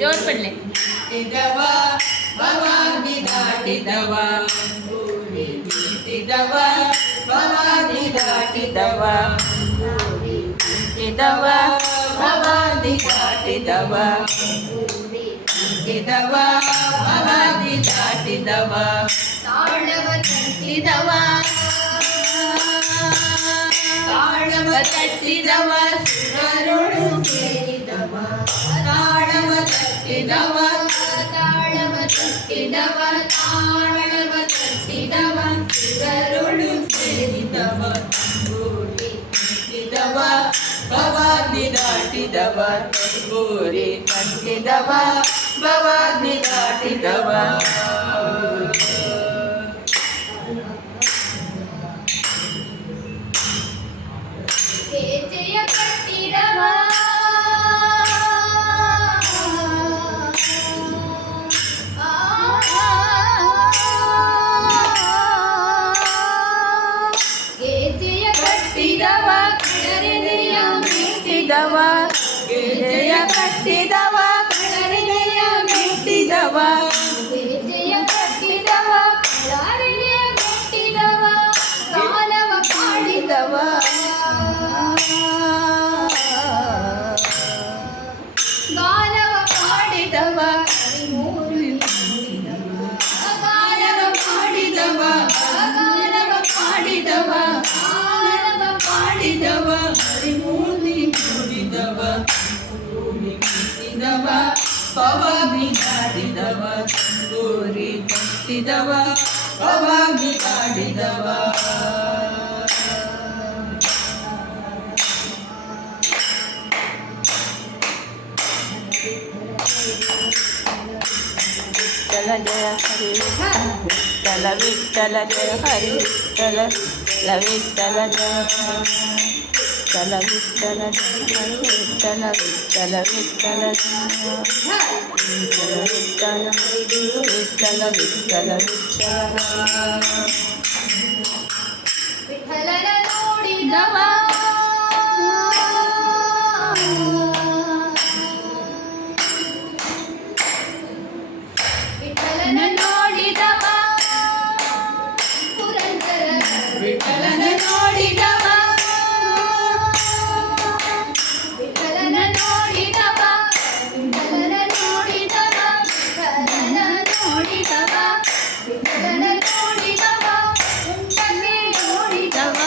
ಜೋರು ಪಡ್ಲೆ ಇದ್ದವ ಭವಾನಿ ದಾಟಿದವ ಊರಿ ನಿಂತಿದವ ಭವಾನಿ ದಾಟಿದವ ಇದ್ದವ ಭವಾನಿ ದಾಟಿದವ ಇದ್ದವ ಭವಾನಿ ದಾಟಿದವ ತಾಳವ ತಟ್ಟಿದವ ತಾಳವ ತಟ್ಟಿದವ ಸುರರುಳು ಸೇರಿದವ ತಾಳವ ತಟ್ಟಿದವ ತಾಳವ ತಟ್ಟಿದವ ತಾಳವ ತಟ್ಟಿದವ ಸುರರುಳು ಸೇರಿದವ ಊರಿ ನಿಂತಿದವ ಭವಾನಿ ದಾಟಿದವ ಊರಿ ತಟ್ಟಿದವ ಭವಾನಿ ದಾಟಿದವ ಹೆಜ್ಜೆಯ ಕಟ್ಟಿದವ ಹೆಜ್ಜೆಯ ಕಟ್ಟಿದವ ಕಡರೆದೆಯ ಮೆಟ್ಟಿದವ ಗೆಜೆಯ ಕಟ್ಟಿದವ ಕಡಲಿನೆಯ ಮೆಟ್ಟಿದವ ಹೆಜ್ಜೆಯ ಕಟ್ಟಿದವ ಕಡರೆದೆಯ ಮೆಟ್ಟಿದವ ಕಾಲವ ಪಾಡಿದವ ಗಾಲವ ಪಾಡಿದವ ಗಾಲವ ಮಾಡಿದವ ಗಾಲವ ಮಾಡಿದವ ಗಾಲವ ಮಾಡಿದವ ಹರಿಮೂರ್ತಿ ಮೂಡಿದವ ಭೂಮಿ ಕಿತ್ತಿದವ ಭವಾನಿ ದಾಟಿದವ ಗೋರಿ ತಟ್ಟಿದವ ಭವಾನಿ ದಾಟಿದವ ವಿಠಲ ಜಯ ಹರಿ ವಿಠಲ ವಿಠಲ ಜಯ ಹರಿ ವಿಠಲ ವಿಠಲ ಜಯ ವಿಠಲ ವಿಠಲ ಜಯ ಹರಿ ವಿಠಲ ವಿಠಲ ವಿಠಲ ವಿಠಲ ವಿಠಲ ವಿಠಲ ವಿಠಲ ವಿಠಲ ವಿಠಲನ ನೋಡಿದವ ವಿಠಲನ ನೋಡಿದವ ಪುರಂದರ ವಿಠಲನ ನೋಡಿದವ ವಿಠಲನ ನೋಡಿದವ ವಿಠಲನ ನೋಡಿದವ ವಿಠಲನ ನೋಡಿದವ ವಿಠಲನ ನೋಡಿದವ ಉಂಟನೆ ನೋಡಿದವ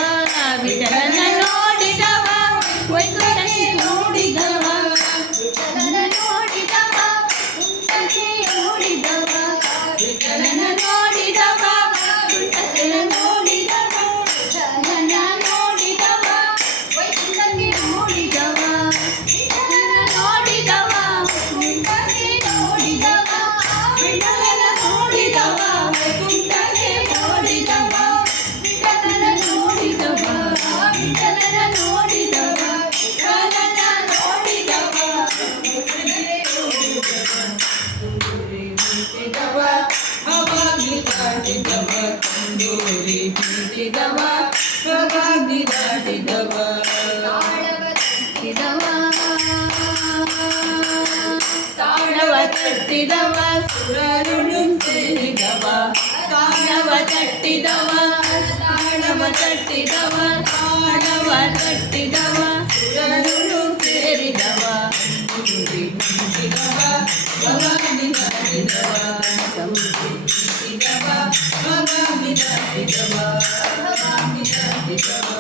ವಿಠಲನ ನೋಡಿದವ ವೈಕುಂಠಕ್ಕೆ ನೋಡಿದವ ವಿಠಲನ ನೋಡಿದವ ಉಂಟನೆ ನೋಡಿದವ ವಿಠಲನ ನೋಡಿದವ ಉಂಟನೆ ನೋಡಿದವ ವಿಠಲನ ನೋಡಿದವ ವೈಕುಂಠಕ್ಕೆ ನೋಡಿದವ ವಿಠಲನ ನೋಡಿದವ ಉಂಟನೆ ನೋಡಿದವ ವಿಠಲನ ನೋಡಿದವ ವೈಕುಂಠಕ್ಕೆ ನೋಡಿದವ ವಿಠಲನ ನೋಡಿದವ ವಿಠಲನ ನೋಡಿದವ ವಿಠಲನ ನೋಡಿದವ ನಿಂತಿದವ ಭವಾನಿ ದಾಟಿದವ ತಂದೂರಿ ನಿಂತಿದವ ಭವಾನಿ ದಾಟಿದವ ತಾಳವ ತಟ್ಟಿದವ ತಾಳವ ತಟ್ಟಿದವ ಸುರರುಳು ಸೇರಿದವ ತಾಳವ ತಟ್ಟಿದವ ತಾಳವ ತಟ್ಟಿದವ ತಾಳವ ತಟ್ಟಿದವ ಸುರರುಳು ಸೇರಿದವ ಊರಿ ನಿಂತಿದವ ಭವಾನಿ ದಾಟಿದವ ನಿಂತಿದವ ಭವಾನಿ ದಾಟಿದವ ಭವಾನಿ ದಾಟಿದವ